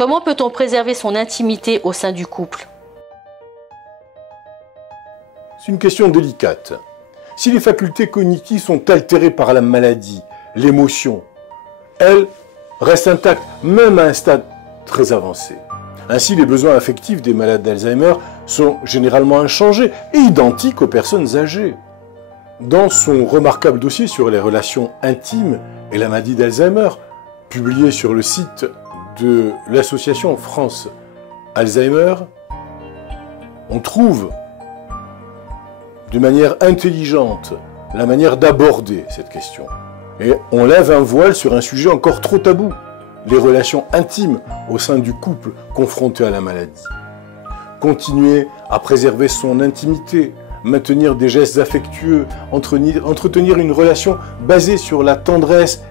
Comment peut-on préserver son intimité au sein du couple? C'est une question délicate. Si les facultés cognitives sont altérées par la maladie, l'émotion, elles restent intactes, même à un stade très avancé. Ainsi, les besoins affectifs des malades d'Alzheimer sont généralement inchangés et identiques aux personnes âgées. Dans son remarquable dossier sur les relations intimes et la maladie d'Alzheimer, publié sur le site de l'association France Alzheimer, on trouve de manière intelligente la manière d'aborder cette question. Et on lève un voile sur un sujet encore trop tabou, les relations intimes au sein du couple confronté à la maladie. Continuer à préserver son intimité, maintenir des gestes affectueux, entretenir une relation basée sur la tendresse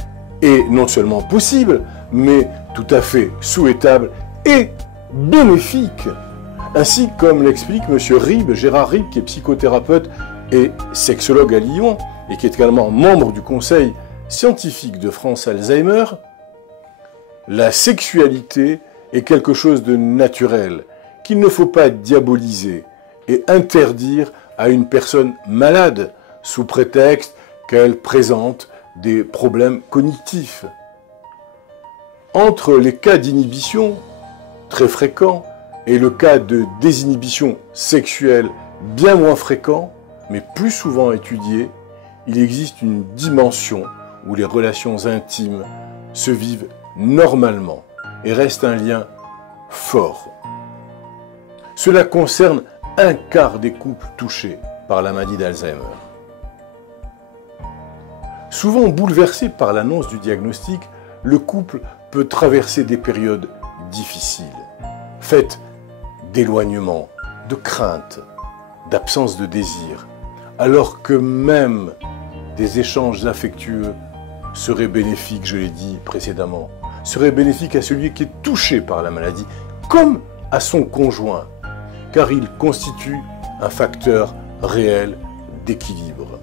est non seulement possible, mais tout à fait souhaitable et bénéfique. Ainsi, comme l'explique M. Ribes, Gérard Ribes, qui est psychothérapeute et sexologue à Lyon, et qui est également membre du conseil scientifique de France Alzheimer, la sexualité est quelque chose de naturel, qu'il ne faut pas diaboliser et interdire à une personne malade sous prétexte qu'elle présente des problèmes cognitifs. Entre les cas d'inhibition, très fréquents, et le cas de désinhibition sexuelle, bien moins fréquent, mais plus souvent étudié, il existe une dimension où les relations intimes se vivent normalement et restent un lien fort. Cela concerne un quart des couples touchés par la maladie d'Alzheimer. Souvent bouleversé par l'annonce du diagnostic, le couple peut traverser des périodes difficiles, faites d'éloignement, de crainte, d'absence de désir, alors que même des échanges affectueux seraient bénéfiques, je l'ai dit précédemment, seraient bénéfiques à celui qui est touché par la maladie, comme à son conjoint, car il constitue un facteur réel d'équilibre.